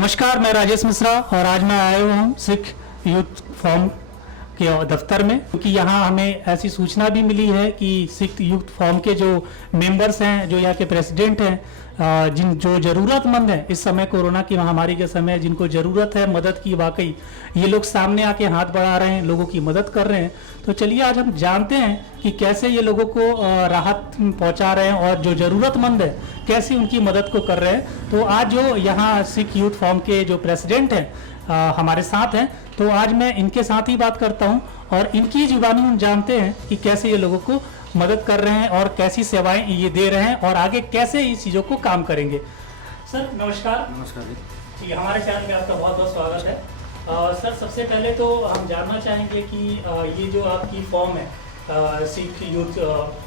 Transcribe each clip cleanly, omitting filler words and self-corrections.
नमस्कार, मैं राजेश मिश्रा और आज मैं आया हुआ हूँ सिख यूथ फोरम के दफ्तर में, क्योंकि यहाँ हमें ऐसी सूचना भी मिली है कि सिख यूथ फोरम के जो मेंबर्स हैं, जो यहाँ के प्रेसिडेंट हैं, जो ज़रूरतमंद हैं इस समय कोरोना की महामारी के समय, जिनको ज़रूरत है मदद की, वाकई ये लोग सामने आके हाथ बढ़ा रहे हैं, लोगों की मदद कर रहे हैं। तो चलिए आज हम जानते हैं कि कैसे ये लोगों को राहत पहुंचा रहे हैं और जो ज़रूरतमंद है कैसे उनकी मदद को कर रहे हैं। तो आज जो यहाँ सिख यूथ फोरम के जो प्रेसिडेंट हैं हमारे साथ हैं, तो आज मैं इनके साथ ही बात करता हूँ और इनकी जुबानी हम जानते हैं कि कैसे ये लोगों को मदद कर रहे हैं और कैसी सेवाएं ये दे रहे हैं और आगे कैसे इस चीज़ों को काम करेंगे। सर नमस्कार। नमस्कार जी, हमारे चैनल में आपका बहुत बहुत स्वागत है। सर सबसे पहले तो हम जानना चाहेंगे कि ये जो आपकी फॉर्म है सिख यूथ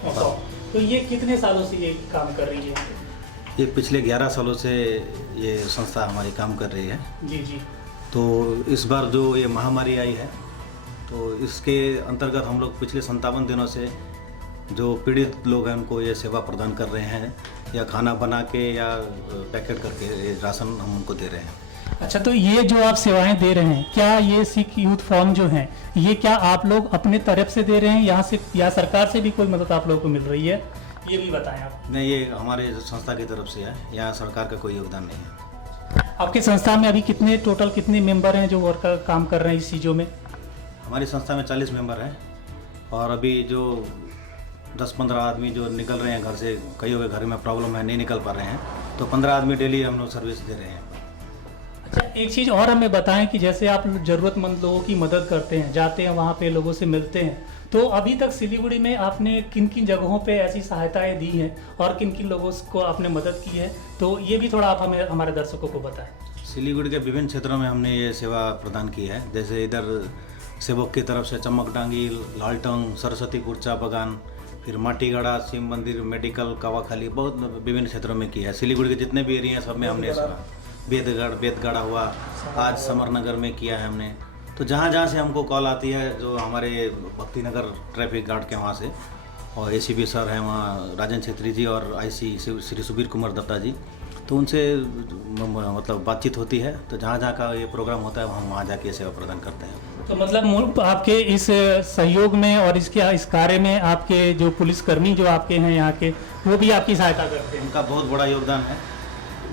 फॉर्म, तो ये कितने सालों से ये काम कर रही है? ये पिछले 11 सालों से ये संस्था हमारी काम कर रही है। जी जी। तो इस बार जो ये महामारी आई है, तो इसके अंतर्गत हम लोग पिछले 57 दिनों से जो पीड़ित लोग हैं उनको ये सेवा प्रदान कर रहे हैं, या खाना बना के या पैकेट करके ये राशन हम उनको दे रहे हैं। अच्छा, तो ये जो आप सेवाएं दे रहे हैं, क्या ये सिख यूथ फॉर्म जो है ये क्या आप लोग अपने तरफ से दे रहे हैं यहाँ से, या सरकार से भी कोई मदद आप लोगों को मिल रही है? ये भी बताएं आप। नहीं, ये हमारे संस्था की तरफ से है, यहाँ सरकार का कोई योगदान नहीं है। आपके संस्था में अभी कितने मेंबर हैं जो वर्कर काम कर रहे हैं इस चीज़ों में? हमारी संस्था में 40 मेंबर हैं और अभी जो 10-15 आदमी जो निकल रहे हैं घर से, कईयों के घर में प्रॉब्लम है, नहीं निकल पा रहे हैं, तो 15 आदमी डेली हम लोग सर्विस दे रहे हैं। अच्छा, एक चीज़ और हमें बताएं कि जैसे आप ज़रूरतमंद लोगों की मदद करते हैं, जाते हैं वहाँ पे लोगों से मिलते हैं, तो अभी तक सिलीगुड़ी में आपने किन किन जगहों पे ऐसी सहायताएं दी हैं और किन किन लोगों को आपने मदद की है, तो ये भी थोड़ा आप हमें हमारे दर्शकों को बताएं। सिलीगुड़ी के विभिन्न क्षेत्रों में हमने ये सेवा प्रदान की है। जैसे इधर सेवक की तरफ से चमकडांगी, लालटंग, सरस्वतीपुर, चा बागान, फिर माटीगढ़ा, शिव मंदिर, मेडिकल, कावाखाली, बहुत विभिन्न क्षेत्रों में की है। सिलीगुड़ी के जितने भी एरिया हैं सब में हमने बेदगढ़ा हुआ, आज समरनगर में किया है हमने। तो जहाँ जहाँ से हमको कॉल आती है, जो हमारे भक्तिनगर ट्रैफिक गार्ड के वहाँ से, और एसीपी सर हैं वहाँ, राजेंद्र छेत्री जी, और आईसी श्री सुबीर कुमार दत्ता जी, तो उनसे मतलब बातचीत होती है। तो जहाँ जहाँ का ये प्रोग्राम होता है हम वहाँ जाके सेवा प्रदान करते हैं। तो मतलब आपके इस सहयोग में और इस कार्य में आपके जो पुलिसकर्मी जो आपके हैं यहाँ के, वो भी आपकी सहायता करते हैं? उनका बहुत बड़ा योगदान है।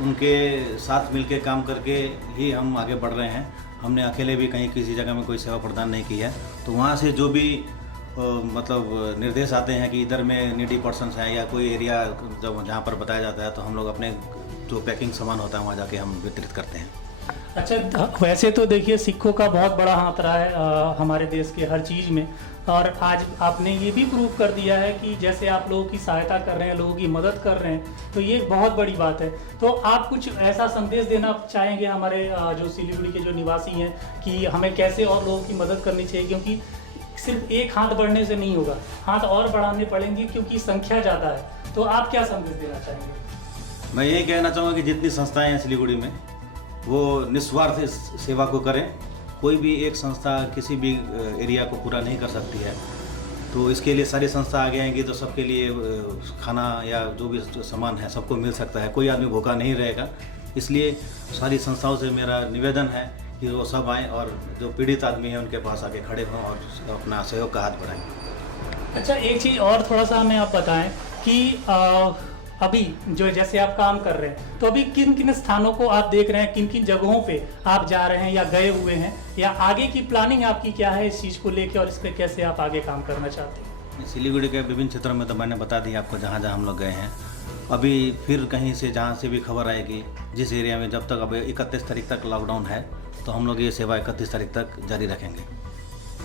उनके साथ मिलके काम करके ही हम आगे बढ़ रहे हैं। हमने अकेले भी कहीं किसी जगह में कोई सेवा प्रदान नहीं की है। तो वहाँ से जो भी मतलब निर्देश आते हैं कि इधर में नीडी पर्सन्स हैं या कोई एरिया जब जहाँ पर बताया जाता है, तो हम लोग अपने जो पैकिंग सामान होता है वहाँ जाके हम वितरित करते हैं। अच्छा, वैसे तो देखिए सिखों का बहुत बड़ा हाथ रहा है हमारे देश के हर चीज़ में, और आज आपने ये भी प्रूव कर दिया है कि जैसे आप लोगों की सहायता कर रहे हैं, लोगों की मदद कर रहे हैं, तो ये बहुत बड़ी बात है। तो आप कुछ ऐसा संदेश देना चाहेंगे हमारे जो सिलीगुड़ी के जो निवासी हैं कि हमें कैसे और लोगों की मदद करनी चाहिए, क्योंकि सिर्फ एक हाथ बढ़ने से नहीं होगा, हाथ और बढ़ाने पड़ेंगे क्योंकि संख्या ज़्यादा है। तो आप क्या संदेश देना चाहेंगे? मैं यही कहना चाहूँगा कि जितनी संस्थाएँ हैं सिलीगुड़ी में, वो निस्वार्थ सेवा को करें। कोई भी एक संस्था किसी भी एरिया को पूरा नहीं कर सकती है, तो इसके लिए सारी संस्था आगे आएंगी तो सबके लिए खाना या जो भी सामान है सबको मिल सकता है, कोई आदमी भूखा नहीं रहेगा। इसलिए सारी संस्थाओं से मेरा निवेदन है कि वो सब आएँ और जो पीड़ित आदमी हैं उनके पास आके खड़े हों और अपना सहयोग का हाथ बढ़ाएँ। अच्छा, एक चीज़ और थोड़ा सा हमें आप बताएं कि अभी जो जैसे आप काम कर रहे हैं, तो अभी किन किन स्थानों को आप देख रहे हैं, किन किन जगहों पे आप जा रहे हैं या गए हुए हैं, या आगे की प्लानिंग आपकी क्या है इस चीज़ को लेके और इस पर कैसे आप आगे काम करना चाहते हैं? सिलीगुड़ी के विभिन्न क्षेत्रों में तो मैंने बता दी आपको जहाँ जहाँ हम लोग गए हैं। अभी फिर कहीं से जहाँ से भी खबर आएगी, जिस एरिया में, जब तक अब 31 तारीख तक लॉकडाउन है, तो हम लोग ये सेवा 31 तारीख तक जारी रखेंगे।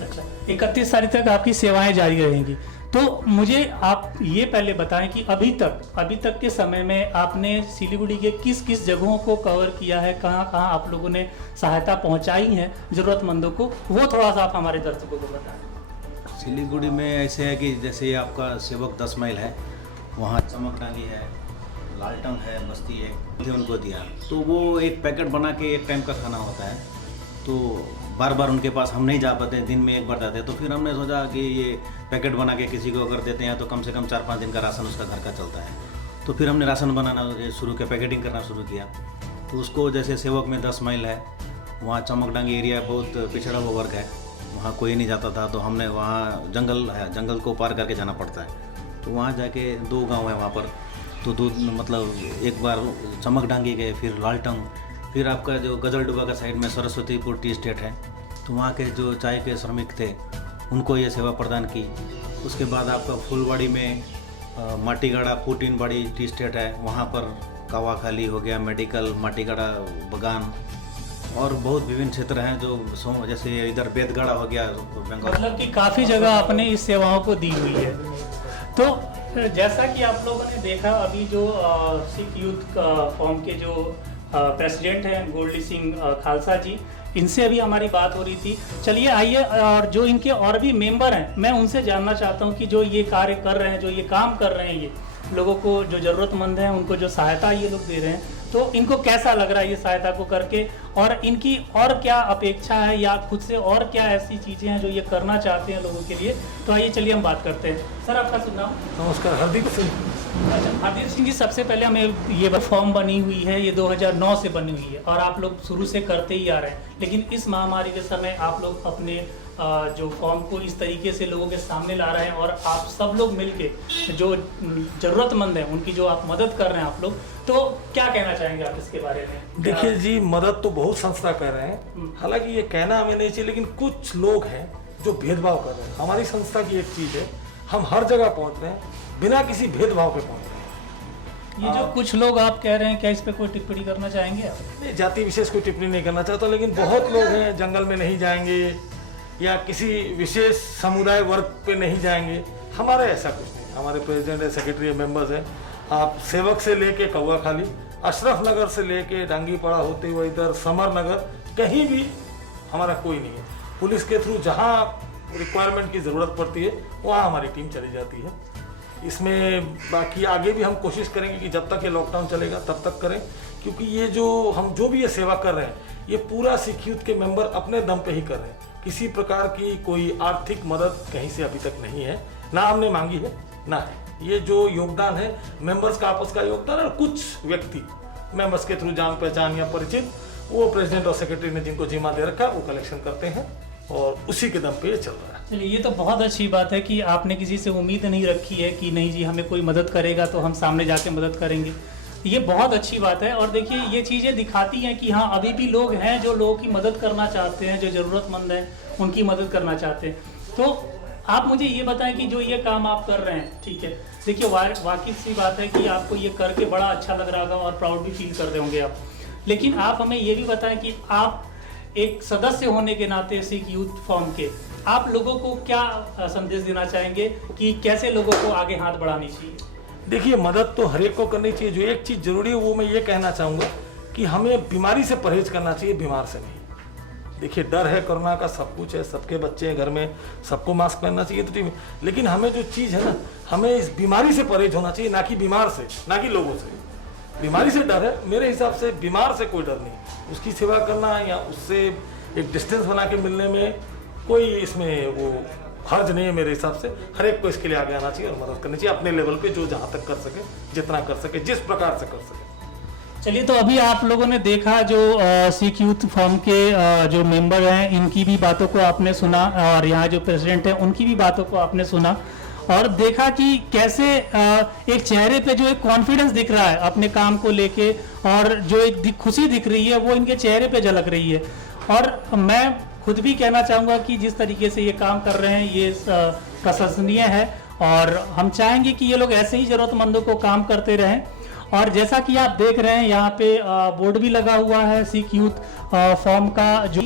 अच्छा, 31 तारीख तक आपकी सेवाएं जारी रहेंगी। तो मुझे आप ये पहले बताएं कि अभी तक के समय में आपने सिलीगुड़ी के किस किस जगहों को कवर किया है, कहाँ कहाँ आप लोगों ने सहायता पहुँचाई है ज़रूरतमंदों को, वो थोड़ा सा आप हमारे दर्शकों को बताएं। सिलीगुड़ी में ऐसे है कि जैसे आपका सेवक 10 माइल है, वहाँ चमकडांगी है, लालटंग है, बस्ती है, उनको दिया। तो वो एक पैकेट बना के एक टाइम का खाना होता है, तो बार बार उनके पास हम नहीं जा पाते, दिन में एक बार जाते हैं। तो फिर हमने सोचा कि ये पैकेट बना के किसी को अगर देते हैं तो कम से कम 4-5 दिन का राशन उसका घर का चलता है। तो फिर हमने राशन बनाना शुरू किया, पैकेटिंग करना शुरू किया। तो उसको जैसे सेवक में 10 माइल है, वहाँ चमकडांगी एरिया बहुत पिछड़ा हुआ वर्ग है, वहाँ कोई नहीं जाता था, तो हमने वहाँ जंगल है, जंगल को पार करके जाना पड़ता है, तो वहाँ जाके 2 गांव है वहाँ पर, तो 2 मतलब एक बार चमकडांगी गए, फिर लालटंग, फिर आपका जो गजलडुबा का साइड में सरस्वतीपुर टी स्टेट है, तो वहाँ के जो चाय के श्रमिक थे उनको ये सेवा प्रदान की। उसके बाद आपका फुलवाड़ी में माटीगाड़ा फूटिनबाड़ी टी स्टेट है, वहाँ पर कावाखाली हो गया, मेडिकल, माटीगाड़ा बगान और बहुत विभिन्न क्षेत्र हैं जो जैसे इधर बेदगाड़ा हो गया बंगाल। मतलब कि काफ़ी जगह आपने इस सेवाओं को दी हुई है। तो जैसा कि आप लोगों ने देखा अभी जो सिख यूथ फॉर्म के जो प्रेसिडेंट हैं गोल्डी सिंह खालसा जी, इनसे अभी हमारी बात हो रही थी। चलिए आइए, और जो इनके और भी मेंबर हैं मैं उनसे जानना चाहता हूं कि जो ये कार्य कर रहे हैं, जो ये काम कर रहे हैं, ये लोगों को जो ज़रूरतमंद हैं उनको जो सहायता ये लोग दे रहे हैं, तो इनको कैसा लग रहा है ये सहायता को करके, और इनकी और क्या अपेक्षा है या खुद से और क्या ऐसी चीज़ें हैं जो ये करना चाहते हैं लोगों के लिए। तो आइए चलिए हम बात करते हैं। सर आपका सुन नाम? नमस्कार, हरदीप सिंह। अच्छा, हरदीप सिंह जी, सबसे पहले हमें ये फॉर्म बनी हुई है, ये 2009 से बनी हुई है और आप लोग शुरू से करते ही आ रहे हैं, लेकिन इस महामारी के समय आप लोग अपने जो फॉर्म को इस तरीके से लोगों के सामने ला रहे हैं और आप सब लोग मिलके जो ज़रूरतमंद हैं उनकी जो आप मदद कर रहे हैं आप लोग, तो क्या कहना चाहेंगे आप इसके बारे में? देखिए जी, मदद तो बहुत संस्था कर रहे हैं, हालांकि ये कहना हमें नहीं चाहिए, लेकिन कुछ लोग हैं जो भेदभाव कर रहे हैं। हमारी संस्था की एक चीज़ है, हम हर जगह पहुंच रहे हैं बिना किसी भेदभाव के पहुंच रहे हैं। ये जो कुछ लोग आप कह रहे हैं, क्या इस पे कोई टिप्पणी करना चाहेंगे आप? नहीं, जाति विशेष कोई टिप्पणी नहीं करना चाहता, लेकिन बहुत लोग हैं जंगल में नहीं जाएंगे या किसी विशेष समुदाय वर्ग पे नहीं जाएंगे। हमारा ऐसा कुछ नहीं, हमारे प्रेसिडेंट है, सेक्रेटरी है, मेंबर्स हैं। आप सेवक से लेके कौवाखाली, अशरफ नगर से लेके डांगीपाड़ा होते हुए इधर समर नगर, कहीं भी हमारा कोई नहीं है। पुलिस के थ्रू जहाँ रिक्वायरमेंट की ज़रूरत पड़ती है वहाँ हमारी टीम चली जाती है। इसमें बाकी आगे भी हम कोशिश करेंगे कि जब तक ये लॉकडाउन चलेगा तब तक करें, क्योंकि ये जो भी ये सेवा कर रहे हैं ये पूरा सिख यूथ के मेंबर अपने दम पे ही कर रहे हैं। किसी प्रकार की कोई आर्थिक मदद कहीं से अभी तक नहीं है, ना हमने मांगी है ना है। ये जो योगदान है मेंबर्स का आपस का योगदान है, और कुछ व्यक्ति मेंबर्स के थ्रू जान पहचान या परिचित, वो प्रेसिडेंट और सेक्रेटरी ने जिनको जिम्मा दे रखा वो कलेक्शन करते हैं और उसी के दम पे ये चल रहा है। चलिए, ये तो बहुत अच्छी बात है कि आपने किसी से उम्मीद नहीं रखी है कि नहीं जी हमें कोई मदद करेगा तो हम सामने जाके मदद करेंगे। ये बहुत अच्छी बात है। और देखिए, ये चीज़ें दिखाती हैं कि हाँ, अभी भी लोग हैं जो लोगों की मदद करना चाहते हैं, जो ज़रूरतमंद हैं उनकी मदद करना चाहते हैं। तो आप मुझे ये बताएं कि जो ये काम आप कर रहे हैं, ठीक है, देखिए वाकिफ सी बात है कि आपको ये करके बड़ा अच्छा लग रहा होगा और प्राउड भी फील कर रहे होंगे आप, लेकिन आप हमें ये भी बताएं कि आप एक सदस्य होने के नाते सिख यूथ फॉर्म के आप लोगों को क्या संदेश देना चाहेंगे कि कैसे लोगों को आगे हाथ बढ़ानी चाहिए? देखिए, मदद तो हर एक को करनी चाहिए। जो एक चीज़ जरूरी है वो मैं ये कहना चाहूँगा कि हमें बीमारी से परहेज करना चाहिए, बीमार से नहीं। देखिए, डर है कोरोना का, सब कुछ है, सबके बच्चे हैं घर में, सबको मास्क पहनना चाहिए, तो ठीक है, लेकिन हमें जो चीज़ है ना, हमें इस बीमारी से परहेज होना चाहिए, ना कि बीमार से, ना कि लोगों से। बीमारी से डर है, मेरे हिसाब से बीमार से कोई डर नहीं। उसकी सेवा करना या उससे एक डिस्टेंस बना के मिलने में कोई इसमें वो हर्ज नहीं है मेरे हिसाब से। हर एक को इसके लिए आगे आना चाहिए और मदद करनी चाहिए अपने लेवल पे, जो जहाँ तक कर सके, जितना कर सके, जिस प्रकार से कर सके। चलिए, तो अभी आप लोगों ने देखा जो सिख यूथ फॉर्म के जो मेंबर हैं इनकी भी बातों को आपने सुना, और यहाँ जो प्रेसिडेंट हैं उनकी भी बातों को आपने सुना और देखा कि कैसे एक चेहरे पे जो एक कॉन्फिडेंस दिख रहा है अपने काम को लेके, और जो एक खुशी दिख रही है वो इनके चेहरे पे झलक रही है। और मैं खुद भी कहना चाहूँगा कि जिस तरीके से ये काम कर रहे हैं ये प्रशंसनीय है, और हम चाहेंगे कि ये लोग ऐसे ही ज़रूरतमंदों को काम करते रहें। और जैसा कि आप देख रहे हैं यहाँ पे बोर्ड भी लगा हुआ है सिख यूथ फॉर्म का, जो